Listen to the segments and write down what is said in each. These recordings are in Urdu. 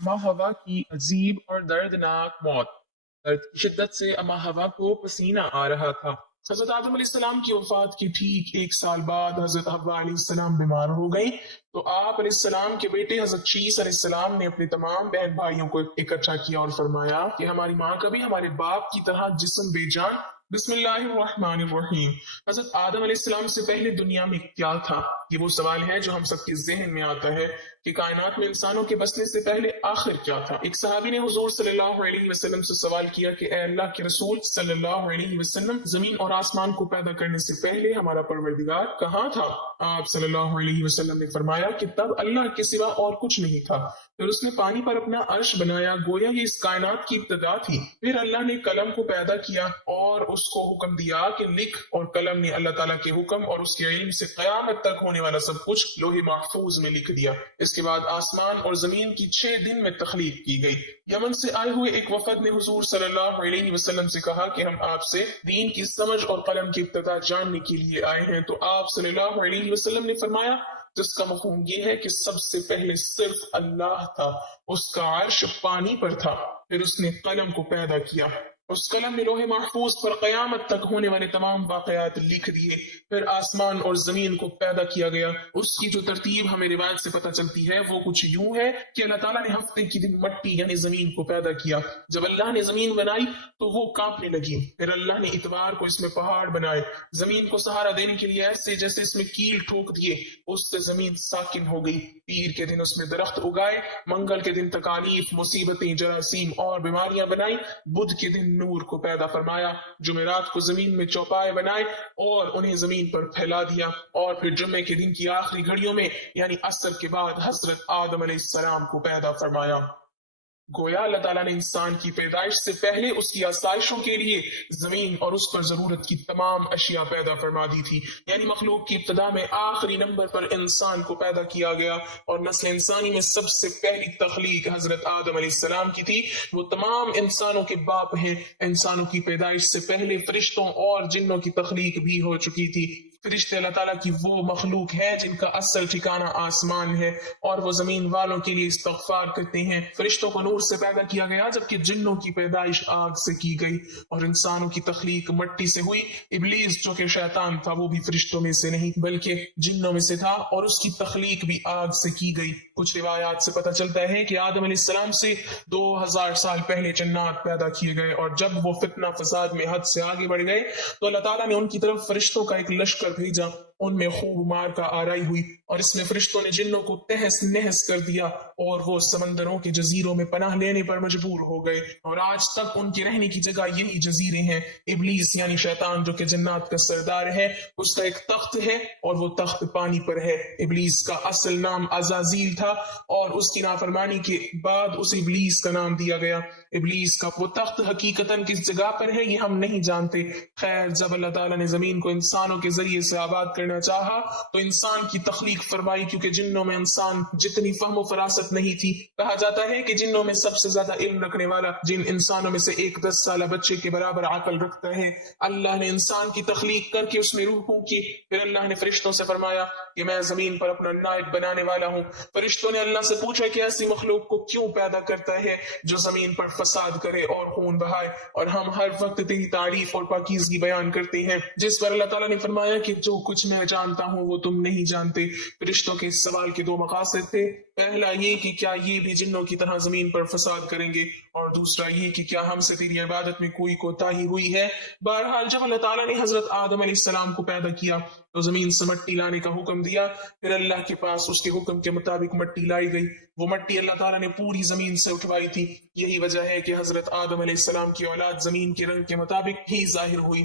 اما ہوا کی عجیب اور دردناک موت۔ درد کی شدت سے اما ہوا کو پسینہ آ رہا تھا۔ حضرت آدم علیہ السلام کی وفات کے ٹھیک 1 سال بعد حضرت حوا علیہ السلام بیمار ہو گئی تو آپ علیہ السلام کے بیٹے حضرت شیس علیہ السلام نے اپنے تمام بہن بھائیوں کو اکٹھا کیا اور فرمایا کہ ہماری ماں کا بھی ہمارے باپ کی طرح جسم بے جان۔ بسم اللہ الرحمن الرحیم۔ حضرت آدم علیہ السلام سے پہلے دنیا میں کیا تھا؟ یہ وہ سوال ہے جو ہم سب کے ذہن میں آتا ہے کہ کائنات میں انسانوں کے بسنے سے پہلے آخر کیا تھا۔ ایک صحابی نے حضور صلی اللہ علیہ وسلم سے سوال کیا کہ اے اللہ کے رسول صلی اللہ علیہ وسلم، زمین اور آسمان کو پیدا کرنے سے پہلے ہمارا پروردگار کہاں تھا؟ آپ صلی اللہ علیہ وسلم نے فرمایا کہ تب اللہ کے سوا اور کچھ نہیں تھا، پھر اس نے پانی پر اپنا عرش بنایا، گویا یہ اس کائنات کی ابتدا تھی۔ پھر اللہ نے قلم کو پیدا کیا اور اس کو حکم دیا کہ لکھ، اور قلم نے اللہ تعالیٰ کے حکم اور اس کے علم سے قیامت تک ہونے والا سب کچھ لوح محفوظ میں لکھ دیا۔ اس کے بعد آسمان اور زمین کی 6 دن میں تخلیق کی گئی۔ یمن سے آئے ہوئے ایک وفد نے حضور صلی اللہ علیہ وسلم سے کہا کہ ہم آپ سے دین کی سمجھ اور قلم کی ابتدا جاننے کے لیے آئے ہیں، تو آپ صلی اللہ علیہ وسلم نے فرمایا جس کا مفہوم یہ ہے کہ سب سے پہلے صرف اللہ تھا، اس کا عرش پانی پر تھا، پھر اس نے قلم کو پیدا کیا، اس قلم نے لوح محفوظ پر قیامت تک ہونے والے تمام واقعات لکھ دیے، پھر آسمان اور زمین کو پیدا کیا گیا۔ اس کی جو ترتیب ہمیں روایت سے پتہ چلتی ہے وہ کچھ یوں ہے کہ اللہ تعالیٰ نے ہفتے کی دن مٹی یعنی زمین کو پیدا کیا۔ جب اللہ نے زمین بنائی تو وہ کانپنے لگی، پھر اللہ نے اتوار کو اس میں پہاڑ بنائے، زمین کو سہارا دینے کے لیے ایسے جیسے اس میں کیل ٹھوک دیے، اس سے زمین ساکن ہو گئی۔ پیر کے دن اس میں درخت اگائے، منگل کے دن تکالیف، مصیبتیں، جراثیم اور بیماریاں بنائی، بدھ کے دن نور کو پیدا فرمایا، جمعرات کو زمین میں چوپائے بنائے اور انہیں زمین پر پھیلا دیا، اور پھر جمعے کے دن کی آخری گھڑیوں میں یعنی عصر کے بعد حضرت آدم علیہ السلام کو پیدا فرمایا۔ گویا اللہ تعالیٰ نے انسان کی پیدائش سے پہلے اس کی آسائشوں کے لیے زمین اور اس پر ضرورت کی تمام اشیاء پیدا فرما دی تھی، یعنی مخلوق کی ابتدا میں آخری نمبر پر انسان کو پیدا کیا گیا، اور نسل انسانی میں سب سے پہلی تخلیق حضرت آدم علیہ السلام کی تھی۔ وہ تمام انسانوں کے باپ ہیں۔ انسانوں کی پیدائش سے پہلے فرشتوں اور جنوں کی تخلیق بھی ہو چکی تھی۔ فرشتے اللہ تعالیٰ کی وہ مخلوق ہے جن کا اصل ٹھکانہ آسمان ہے، اور وہ زمین والوں کے لیے استغفار کرتے ہیں۔ فرشتوں کو نور سے پیدا کیا گیا جبکہ جنوں کی پیدائش آگ سے کی گئی، اور انسانوں کی تخلیق مٹی سے ہوئی۔ ابلیس جو کہ شیطان تھا وہ بھی فرشتوں میں سے نہیں بلکہ جنوں میں سے تھا، اور اس کی تخلیق بھی آگ سے کی گئی۔ کچھ روایات سے پتہ چلتا ہے کہ آدم علیہ السلام سے 2000 سال پہلے جنات پیدا کیے گئے، اور جب وہ فتنہ فساد میں حد سے آگے بڑھ گئے تو اللہ تعالیٰ نے ان کی طرف فرشتوں کا ایک لشکر بھیجا، ان میں خوب مار کا آرائی ہوئی، اور اس میں فرشتوں نے جنوں کو تہس نہس کر دیا، اور وہ سمندروں کے جزیروں میں پناہ لینے پر مجبور ہو گئے، اور آج تک ان کے رہنے کی جگہ یہی جزیرے ہیں۔ ابلیس یعنی شیطان جو کہ جنات کا سردار ہے، اس کا ایک تخت ہے اور وہ تخت پانی پر ہے۔ ابلیس کا اصل نام عزازیل تھا، اور اس کی نافرمانی کے بعد اسے ابلیس کا نام دیا گیا۔ ابلیس کا وہ تخت حقیقتاً کس جگہ پر ہے یہ ہم نہیں جانتے۔ خیر، جب اللہ تعالیٰ نے زمین کو انسانوں کے ذریعے سے آباد کرنا چاہا تو انسان کی تخلیق فرمائی، کیونکہ جنوں میں انسان جتنی فہم و فراست نہیں تھی۔ کہا جاتا ہے کہ جنوں میں سب سے زیادہ علم رکھنے والا جن انسانوں میں سے ایک 10 سالہ بچے کے برابر عقل رکھتا ہے۔ اللہ نے انسان کی تخلیق کر کے اس میں روح پھونکی، پھر اللہ نے فرشتوں سے فرمایا کہ میں زمین پر اپنا نائب بنانے والا ہوں۔ فرشتوں نے اللہ سے پوچھا کہ ایسی مخلوق کو کیوں پیدا کرتا ہے جو زمین پر فساد کرے اور خون بہائے، اور ہم ہر وقت تیری تعریف اور پاکیزگی بیان کرتے ہیں۔ جس پر اللہ تعالیٰ نے فرمایا کہ جو کچھ میں جانتا ہوں وہ تم نہیں جانتے۔ فرشتوں کے اس سوال کے 2 مقاصد تھے، پہلا یہ کہ کیا یہ بھی جنوں کی طرح زمین پر فساد کریں گے، اور دوسرا یہ کہ کیا ہم سے تیری عبادت میں کوئی کوتاہی ہوئی ہے۔ بہرحال جب اللہ تعالیٰ نے حضرت آدم علیہ السلام کو پیدا کیا تو زمین سے مٹی لانے کا حکم دیا، پھر اللہ کے پاس اس کے حکم کے مطابق مٹی لائی گئی۔ وہ مٹی اللہ تعالیٰ نے پوری زمین سے اٹھوائی تھی۔ یہی وجہ ہے کہ حضرت آدم علیہ السلام کی اولاد زمین کے رنگ کے مطابق ہی ظاہر ہوئی،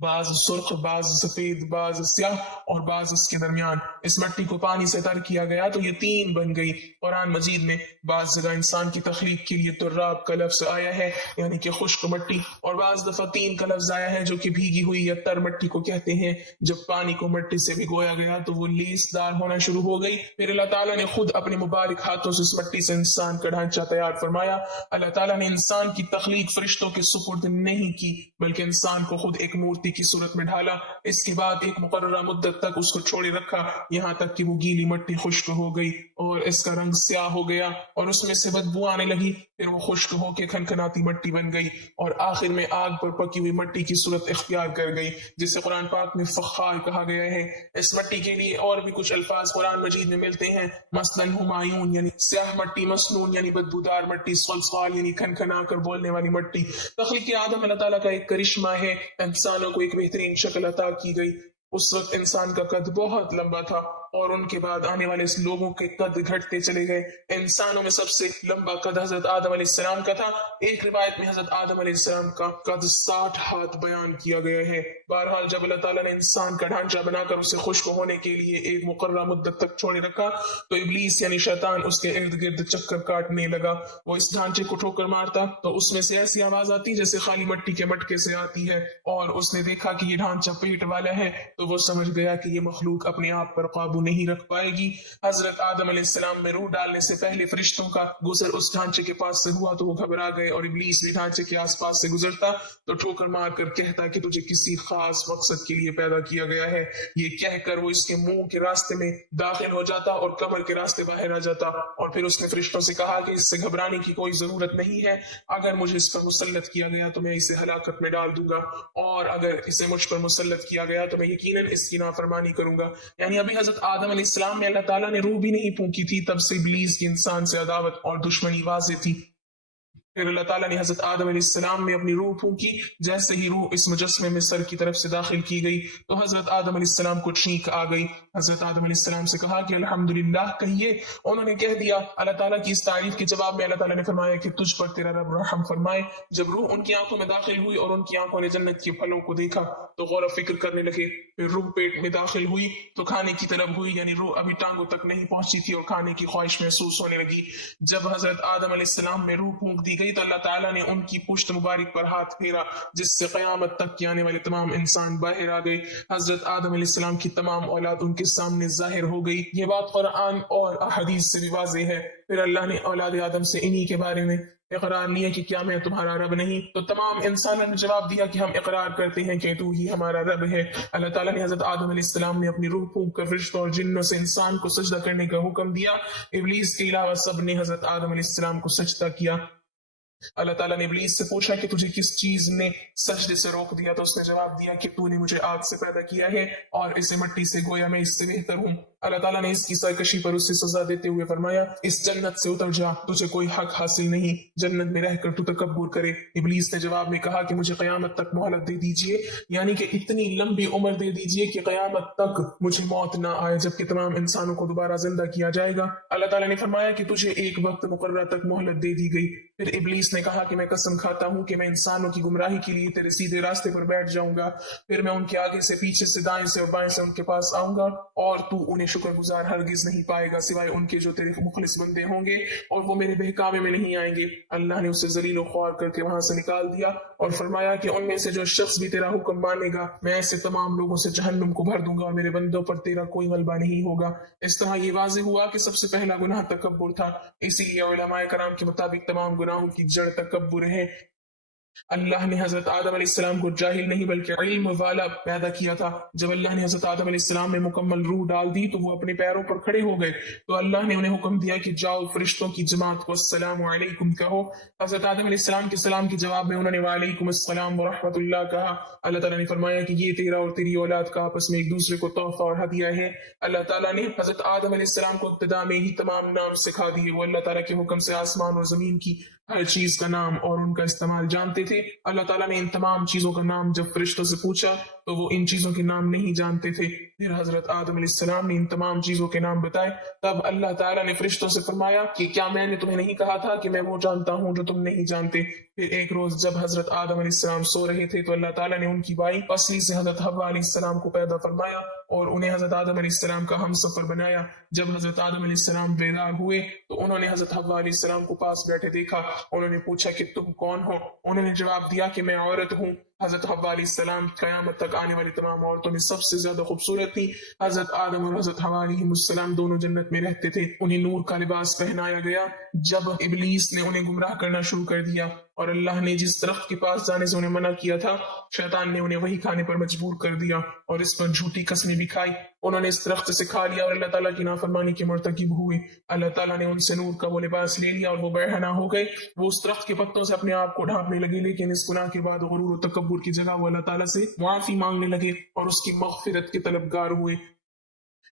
بعض سرخ، بعض سفید، بعض سیاہ اور بعض اس کے درمیان۔ اس مٹی کو پانی سے تر کیا گیا تو یہ 3 بن گئی۔ قرآن مجید میں بعض جگہ انسان کی تخلیق کے لیے تراب کا لفظ آیا ہے، یعنی کہ خشک مٹی، اور بعض دفعہ 3 کا لفظ آیا ہے جو کہ بھیگی ہوئی یا تر مٹی کو کہتے ہیں۔ جب پانی کو مٹی سے بھگویا گیا تو وہ لیس دار ہونا شروع ہو گئی، پھر اللہ تعالیٰ نے خود اپنے مبارک ہاتھوں سے اس مٹی سے انسان کا ڈھانچہ تیار فرمایا۔ اللہ تعالیٰ نے انسان کی تخلیق فرشتوں کے سپرد نہیں کی بلکہ انسان کو خود ایک مورتی مٹی کی صورت میں ڈالا. اس کے بعد ایک مقررہ مدت تک اس کو چھوڑے رکھا یہاں تک کہ وہ گیلی مٹی خشک ہو گئی اور اس کا رنگ سیاہ ہو گیا اور اس میں سے بدبو آنے لگی. پھر وہ خشک ہو کے کھنکھناتی مٹی بن گئی اور آخر میں آگ پر پکی ہوئی مٹی کی صورت اختیار کر گئی جسے قرآن پاک میں فخار کہا گیا ہے. اس مٹی کے لیے اور بھی کچھ الفاظ قرآن مجید میں ملتے ہیں. مثلاً ہمایون یعنی سیاہ مٹی، مسنون یعنی بدبودار مٹی، صلصال یعنی کھنکھنا کر بولنے والی مٹی. تخلیق آدم اللہ تعالیٰ کا ایک کرشمہ ہے. انسانوں کو ایک بہترین شکل عطا کی گئی. اس وقت انسان کا قد بہت لمبا تھا اور ان کے بعد آنے والے لوگوں کے قد گھٹتے چلے گئے. انسانوں میں سب سے لمبا قد حضرت آدم علیہ السلام کا تھا. ایک روایت میں حضرت آدم علیہ السلام کا قد 60 ہاتھ بیان کیا گیا ہے. بہرحال جب اللہ تعالیٰ نے انسان کا ڈھانچہ بنا کر اسے خشک ہونے کے لیے ایک مقررہ مدت تک چھوڑے رکھا تو ابلیس یعنی شیطان اس کے ارد گرد چکر کاٹنے لگا. وہ اس ڈھانچے کو ٹھوکر مارتا تو اس میں سے ایسی آواز آتی جیسے خالی مٹی کے مٹکے سے آتی ہے اور اس نے دیکھا کہ یہ ڈھانچہ پیٹ والا ہے تو وہ سمجھ گیا کہ یہ مخلوق اپنے آپ پر قابو نہیں رکھ پائے گی. حضرت آدم علیہ السلام میں روح ڈالنے سے پہلے فرشتوں کا گزر اس ڈھانچے کے پاس سے ہوا تو وہ گھبرا گئے اور ابلیس بھی ڈھانچے کے آس پاس سے گزرتا تو ٹھوکر مار کر کہتا کہ تجھے کسی خاص مقصد کے لیے پیدا کیا گیا ہے. یہ کہہ کر وہ اس کے منہ کے راستے میں داخل ہو جاتا اور کمر کے راستے باہر آ جاتا اور پھر اس نے فرشتوں سے کہا کہ اس سے گھبرانے کی کوئی ضرورت نہیں ہے. اگر مجھے اس پر مسلط کیا گیا تو میں اسے ہلاکت میں ڈال دوں گا اور اگر اسے مجھ پر مسلط کیا گیا تو میں یقیناً اس کی نافرمانی کروں گا. یعنی ابھی حضرت آدم علیہ السلام میں اللہ تعالیٰ نے روح بھی نہیں پھونکی تھی تب سے ابلیس کی انسان سے عداوت اور دشمنی واضح تھی. پھر اللہ تعالیٰ نے حضرت آدم علیہ السلام میں اپنی روح پھونکی. جیسے ہی روح اس مجسمے میں سر کی طرف سے داخل کی گئی تو حضرت آدم علیہ السلام کو چھینک آ گئی. حضرت آدم علیہ السلام سے کہا کہ الحمدللہ کہیے. انہوں نے کہہ دیا. اللہ تعالیٰ کی اس تعریف کے جواب میں اللہ تعالیٰ نے فرمایا کہ تجھ پر تیرا رب رحم فرمائے. جب روح ان کی آنکھوں میں داخل ہوئی اور ان کی آنکھوں نے جنت کے پھلوں کو دیکھا تو غور و فکر کرنے لگے. پھر روح پیٹ میں داخل ہوئی تو کھانے کی طلب ہوئی یعنی روح ابھی ٹانگوں تک نہیں پہنچی تھی اور کھانے کی خواہش محسوس ہونے لگی. جب حضرت آدم علیہ السلام میں روح پھونک دی گئی تو اللہ تعالیٰ نے ان کی پشت مبارک پر ہاتھ پھیرا جس سے قیامت تک کے آنے والے تمام انسان باہر آ گئے. حضرت آدم علیہ السلام کی تمام اولاد ان کے سامنے ظاہر ہو گئی. یہ بات قرآن اور احادیث سے بھی واضح ہے. پھر اللہ نے اولاد آدم سے انہی کے بارے میں اقرار لیا کہ کیا میں تمہارا رب نہیں؟ تو تمام انسانوں نے جواب دیا کہ ہم اقرار کرتے ہیں کہ تو ہی ہمارا رب ہے. اللہ تعالیٰ نے حضرت آدم علیہ السلام نے اپنی روح پھونک کر فرشتوں اور جنوں سے انسان کو سجدہ کرنے کا حکم دیا. ابلیس کے علاوہ سب نے حضرت آدم علیہ السلام کو سجدہ کیا. اللہ تعالیٰ نے ابلیس سے پوچھا کہ تجھے کس چیز نے سجدے سے روک دیا تو اس نے جواب دیا کہ تو نے مجھے آگ سے پیدا کیا ہے اور اسے مٹی سے گویا میں اس سے بہتر ہوں. اللہ تعالیٰ نے اس کی سرکشی پر اسے سزا دیتے ہوئے فرمایا اس جنت سے اتر جا، تجھے کوئی حق حاصل نہیں جنت میں رہ کر تو تکبر کرے. ابلیس نے جواب میں کہا کہ مجھے قیامت تک مہلت دے دیجئے، یعنی کہ اتنی لمبی عمر دے دیجئے کہ قیامت تک مجھے موت نہ آئے جبکہ تمام انسانوں کو دوبارہ زندہ کیا جائے گا. اللہ تعالیٰ نے فرمایا کہ تجھے ایک وقت مقررہ تک مہلت دے دی گئی. پھر ابلیس نے کہا کہ میں قسم کھاتا ہوں کہ میں انسانوں کی گمراہی کے لیے تیرے سیدھے راستے پر بیٹھ جاؤں گا، پھر میں ان کے آگے سے، پیچھے سے، دائیں سے اور بائیں سے ان کے پاس آؤں گا اور تو انہیں شکر گزار ہرگز نہیں پائے گا سوائے ان کے جو تیرے مخلص بندے ہوں گے اور وہ میرے بہکاوے میں نہیں آئیں گے. اللہ نے اسے ذلیل و خوار کر کے وہاں سے نکال دیا اور فرمایا کہ ان میں سے جو شخص بھی تیرا حکم مانے گا میں ایسے تمام لوگوں سے جہنم کو بھر دوں گا اور میرے بندوں پر تیرا کوئی غلبہ نہیں ہوگا. اس طرح یہ واضح ہوا کہ سب سے پہلا گناہ تکبر تھا. اسی لیے علماء کرام کے مطابق تمام گناہوں کی جڑ تکبر ہے. اللہ نے حضرت آدم علیہ السلام کو جاہل نہیں بلکہ علم والا پیدا کیا تھا. جب اللہ نے حضرت آدم علیہ السلام میں مکمل روح ڈال دی تو وہ اپنے پیروں پر کھڑے ہو گئے تو اللہ نے انہیں حکم دیا کہ جاؤ فرشتوں کی جماعت کو السلام علیکم کہو. حضرت آدم علیہ السلام کے سلام کے جواب میں انہوں نے وعلیکم السلام ورحمۃ اللہ کہا. اللہ تعالیٰ نے فرمایا کہ یہ تیرا اور تیری اولاد کا آپس میں ایک دوسرے کو تحفہ اور ہدیہ ہے. اللہ تعالیٰ نے حضرت آدم علیہ السلام کو ابتدا میں ہی تمام نام سکھا دیے. وہ اللہ تعالیٰ کے حکم سے آسمان اور زمین کی ہر چیز کا نام اور ان کا استعمال جانتے تھے. اللہ تعالیٰ نے ان تمام چیزوں کا نام جب فرشتوں سے پوچھا تو وہ ان چیزوں کے نام نہیں جانتے تھے. پھر حضرت آدم علیہ السلام نے ان تمام چیزوں کے نام بتائے. تب اللہ تعالیٰ نے فرشتوں سے فرمایا کہ کیا میں نے تمہیں نہیں کہا تھا کہ میں وہ جانتا ہوں جو تم نہیں جانتے. پھر ایک روز جب حضرت آدم علیہ السلام سو رہے تھے تو اللہ تعالیٰ نے ان کی بائی پسلی سے حضرت حوا علیہ السلام کو پیدا فرمایا اور انہیں حضرت آدم علیہ السلام کا ہم سفر بنایا. جب حضرت آدم علیہ السلام بیدار ہوئے تو انہوں نے حضرت حوا علیہ السلام کو پاس بیٹھے دیکھا. انہوں نے پوچھا کہ تم کون ہو؟ انہوں نے جواب دیا کہ میں عورت ہوں. حضرت حوا علیہ السلام قیامت تک آنے والی تمام عورتوں میں سب سے زیادہ خوبصورت تھی. حضرت آدم اور حضرت حوا علیہ السلام دونوں جنت میں رہتے تھے. انہیں نور کا لباس پہنایا گیا. جب ابلیس نے انہیں گمراہ کرنا شروع کر دیا اور اللہ نے جس درخت کے پاس جانے سے انہیں منع کیا تھا شیطان نے انہیں وہی کھانے پر مجبور کر دیا اور اس پر جھوٹی قسمیں بھی کھائی. انہوں نے اس درخت سے کھا لیا اور اللہ تعالیٰ کی نافرمانی کے مرتکب ہوئے. اللہ تعالیٰ نے ان سے نور کا وہ لباس لے لیا اور وہ برہنہ ہو گئے. وہ اس درخت کے پتوں سے اپنے آپ کو ڈھانپنے لگے لیکن اس گناہ کے بعد غرور و تکبر کی جگہ وہ اللہ تعالیٰ سے معافی مانگنے لگے اور اس کی مغفرت کے طلبگار ہوئے.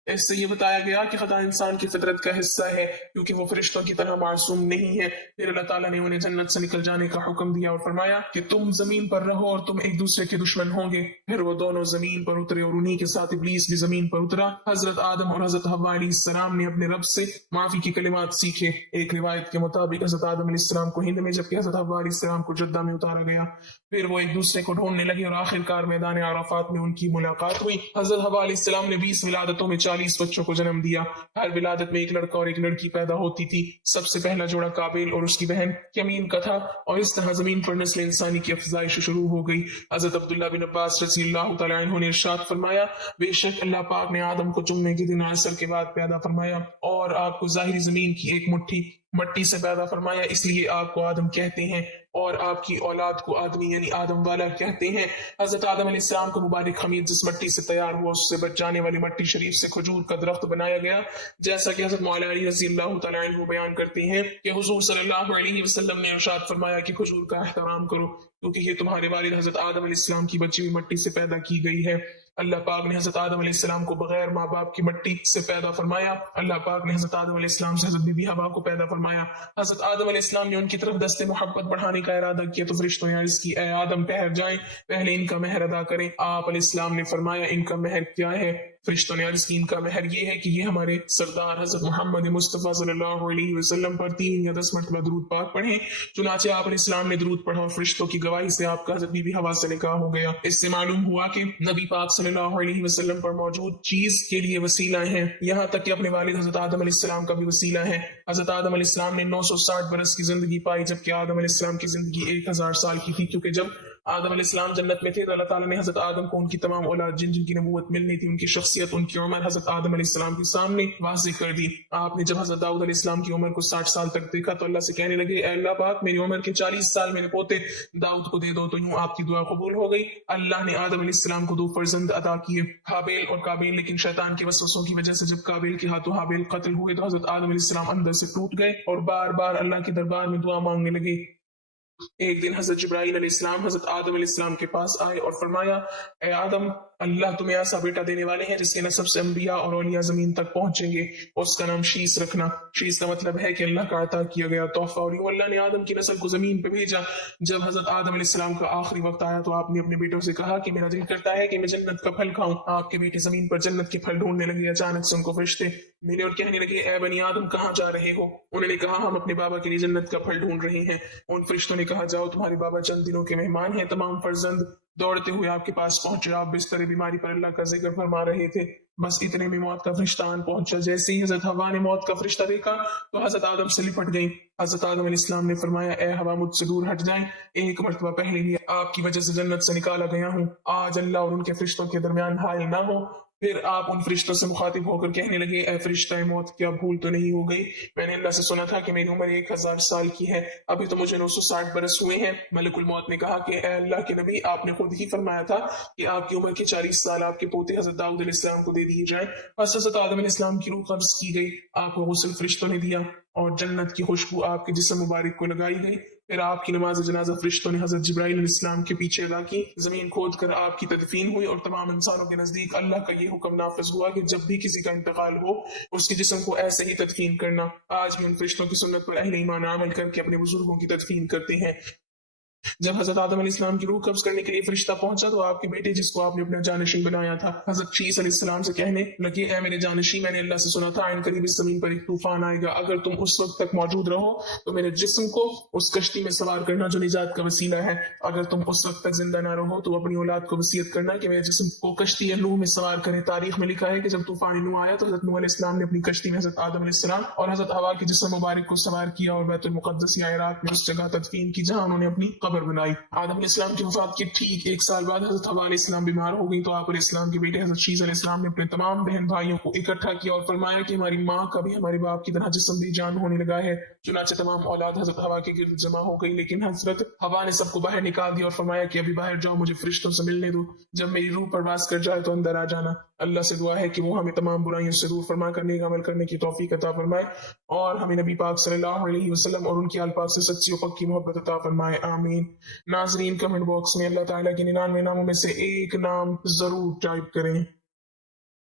اس سے یہ بتایا گیا کہ خطا انسان کی فطرت کا حصہ ہے کیونکہ وہ فرشتوں کی طرح معصوم نہیں ہے. پھر اللہ تعالیٰ نے انہیں جنت سے نکل جانے کا حکم دیا اور فرمایا کہ تم زمین پر رہو اور تم ایک دوسرے کے دشمن ہوں گے. پھر وہ دونوں زمین پر اترے اور انہی کے ساتھ ابلیس بھی زمین پر اترا. حضرت آدم اور حضرت حوا علیہ السلام نے اپنے رب سے معافی کے کلمات سیکھے. ایک روایت کے مطابق حضرت آدم علیہ السلام کو ہند میں جبکہ حضرت حوا علیہ السلام کو جدہ میں اتارا گیا. پھر وہ ایک دوسرے کو ڈھونڈنے لگے اور آخر کار میدان عرفات میں ان کی ملاقات ہوئی. حضرت حوا علیہ السلام نے 20 ولادتوں میں 40 بچوں کو جنم دیا. ہر ولادت میں ایک لڑکا اور ایک لڑکی پیدا ہوتی تھی. سب سے پہلا جوڑا قابیل اور اس کی بہن یمین کا تھا اور اس طرح زمین پر نسل انسانی کی افزائش شروع ہو گئی. حضرت عبداللہ بن عباس رضی اللہ تعالیٰ عنہ نے ارشاد فرمایا بے شک اللہ پاک نے آدم کو جمعے کے دن عصر کے بعد پیدا فرمایا اور آپ کو ظاہری زمین کی ایک مٹھی مٹی سے پیدا فرمایا. اس لیے آپ کو آدم کہتے ہیں اور آپ کی اولاد کو آدمی یعنی آدم والا کہتے ہیں. حضرت آدم علیہ السلام کو مبارک خمیر جس مٹی سے تیار ہوا اس سے بچ جانے والی مٹی شریف سے کھجور کا درخت بنایا گیا. جیسا کہ حضرت مولا علی رضی اللہ تعالیٰ عنہ بیان کرتے ہیں کہ حضور صلی اللہ علیہ وسلم نے ارشاد فرمایا کہ کھجور کا احترام کرو کیونکہ یہ تمہارے والد حضرت آدم علیہ السلام کی بچی ہوئی مٹی سے پیدا کی گئی ہے. اللہ پاک نے حضرت آدم علیہ السلام کو بغیر ماں باپ کی مٹی سے پیدا فرمایا. اللہ پاک نے حضرت آدم علیہ السلام سے حضرت بی بی حوا کو پیدا فرمایا. حضرت آدم علیہ السلام نے ان کی طرف دست محبت بڑھانے کا ارادہ کیا تو فرشتوں نے عرض کی اے آدم ٹھہر جائیں پہلے ان کا مہر ادا کریں. آپ علیہ السلام نے فرمایا ان کا مہر کیا ہے؟ فرشتوں نے عرض کی ان کا مہر یہ ہے کہ یہ ہمارے سردار حضرت محمد مصطفیٰ صلی اللہ علیہ وسلم پر 3 یا 10 مرتبہ درود پاک پڑھیں. چنانچہ آپ علیہ السلام نے درود پڑھا اور فرشتوں کی گواہی سے آپ کا حضرت بی بی حوا سے نکاح ہو گیا. اس سے معلوم ہوا کہ نبی پاک صلی اللہ علیہ وسلم پر موجود چیز کے لیے وسیلہ ہیں یہاں تک کہ اپنے والد حضرت آدم علیہ السلام کا بھی وسیلہ ہے. حضرت آدم علیہ السلام نے 960 برس کی زندگی پائی جبکہ آدم علیہ السلام کی زندگی 1000 سال کی تھی کیونکہ جب آدم علیہ السلام جنت میں تھے تو اللہ تعالیٰ نے حضرت آدم کو ان کی تمام اولاد جن جن کی نبوت ملنی تھی ان کی شخصیت ان کی عمر حضرت آدم علیہ السلام کے سامنے واضح کر دی. آپ نے جب حضرت داؤد علیہ السلام کی عمر کو 60 سال تک دیکھا تو اللہ سے کہنے لگے اے اللہ پاک میری عمر کے 40 سال میرے پوتے داؤد کو دے دو. تو یوں آپ کی دعا قبول ہو گئی. اللہ نے آدم علیہ السلام کو 2 فرزند عطا کیے حابیل اور قابیل. لیکن شیطان کے وسوسوں کی وجہ سے جب قابیل کے ہاتھوں حابیل قتل ہوئے تو حضرت آدم علیہ السلام اندر سے ٹوٹ گئے اور بار بار اللہ کے دربار میں دعا مانگنے لگے. ایک دن حضرت جبرائیل علیہ السلام حضرت آدم علیہ السلام کے پاس آئے اور فرمایا اے آدم اللہ تمہیں ایسا بیٹا دینے والے ہیں جس کے نسب سے انبیاء اور اولیاء زمین تک پہنچیں گے. اس کا نام شیس رکھنا. شیس کا مطلب ہے کہ اللہ کا عطا کیا گیا تحفہ. اور یوں اللہ نے آدم کی نسل کو زمین پہ بھیجا. جب حضرت آدم علیہ السلام کا آخری وقت آیا تو آپ نے اپنے بیٹوں سے کہا کہ میرا دل کرتا ہے کہ میں جنت کا پھل کھاؤں. آپ کے بیٹے زمین پر جنت کے پھل ڈھونڈنے لگے. اچانک سے ان کو فرشتے ملے اور کہنے لگے اے بنی آدم کہاں جا رہے ہو؟ انہوں نے کہا ہم اپنے بابا کے لیے جنت کا پھل ڈھونڈ رہے ہیں. ان فرشتوں نے کہا جاؤ تمہارے بابا چند دنوں کے مہمان ہیں. تمام فرزند دوڑتے ہوئے آپ کے پاس پہنچے. آپ بستر بیماری پر اللہ کا ذکر فرما رہے تھے. بس اتنے میں موت کا فرشتہ آن پہنچا. جیسے ہی حضرت حوا نے موت کا فرشتہ دیکھا تو حضرت آدم سے لپٹ گئی. حضرت آدم علیہ السلام نے فرمایا اے حوا مجھ سے دور ہٹ جائیں. ایک مرتبہ پہلے بھی آپ کی وجہ سے جنت سے نکالا گیا ہوں. آج اللہ اور ان کے فرشتوں کے درمیان حائل نہ ہو. پھر آپ ان فرشتوں سے مخاطب ہو کر کہنے لگے اے فرشتہ موت کیا بھول تو نہیں ہو گئی؟ میں نے اللہ سے سنا تھا کہ میری عمر 1000 سال کی ہے. ابھی تو مجھے 960 برس ہوئے ہیں. ملک الموت نے کہا کہ اے اللہ کے نبی آپ نے خود ہی فرمایا تھا کہ آپ کی عمر کے 40 سال آپ کے پوتے حضرت داؤد علیہ السلام کو دے دیے جائیں. بس حضرت آدم علیہ السلام کی روح قبض کی گئی. آپ کو غسل فرشتوں نے دیا اور جنت کی خوشبو آپ کے جسم مبارک کو لگائی گئی. پھر آپ کی نماز جنازہ فرشتوں نے حضرت جبرائیل علیہ السلام کے پیچھے ادا کی. زمین کھود کر آپ کی تدفین ہوئی اور تمام انسانوں کے نزدیک اللہ کا یہ حکم نافذ ہوا کہ جب بھی کسی کا انتقال ہو اس کے جسم کو ایسے ہی تدفین کرنا. آج بھی ان فرشتوں کی سنت پر اہل ایمان عمل کر کے اپنے بزرگوں کی تدفین کرتے ہیں. جب حضرت آدم علیہ السلام کی روح قبض کرنے کے لیے فرشتہ پہنچا تو آپ کے بیٹے جس کو آپ نے اپنا جانشین بنایا تھا حضرت شیس علیہ السلام سے کہنے لگے اے میرے جانشین میں نے اللہ سے سنا تھا ان قریب اس زمین پر ایک طوفان آئے گا. اگر تم اس وقت تک موجود رہو تو میرے جسم کو اس کشتی میں سوار کرنا جو نجات کا وسیلہ ہے. اگر تم اس وقت تک زندہ نہ رہو تو اپنی اولاد کو وصیت کرنا کہ میرے جسم کو کشتی نوح میں سوار کریں. تاریخ میں لکھا ہے کہ جب طوفان نوح آیا تو حضرت نوح علیہ السلام نے اپنی کشتی میں حضرت آدم علیہ السلام اور حضرت حوا کے جسم مبارک کو سوار کیا اور بیت المقدس یا عراق میں اس جگہ تدفین کی جہاں انہوں نے اپنی قبر بنائی۔ آدم علیہ السلام کی وفات کے ٹھیک 1 سال بعد حضرت حوا علیہ السلام بیمار ہو گئی تو آپ علیہ السلام کے بیٹے حضرت شیز علیہ السلام نے اپنے تمام بہن بھائیوں کو اکٹھا کیا اور فرمایا کہ ہماری ماں کا بھی ہمارے باپ کی طرح جسم بے جان ہونے لگا ہے۔ چنانچہ تمام اولاد حضرت حوا کے گرد جمع ہو گئی، لیکن حضرت حوا نے سب کو باہر نکال دیا اور فرمایا کہ ابھی باہر جاؤ، مجھے فرشتوں سے ملنے دو، جب میری روح پرواز کر جائے تو اندر آ جانا۔ اللہ سے دعا ہے کہ وہ ہمیں تمام برائیوں سے دور فرما کر نیک عمل کرنے کی توفیق عطا فرمائے اور ہمیں نبی پاک صلی اللہ علیہ وسلم اور ان کی آل پاک سے سچی و پکی محبت عطا فرمائے، آمین۔ ناظرین، کمنٹ باکس میں اللہ تعالیٰ کے 99 ناموں میں سے ایک نام ضرور ٹائپ کریں۔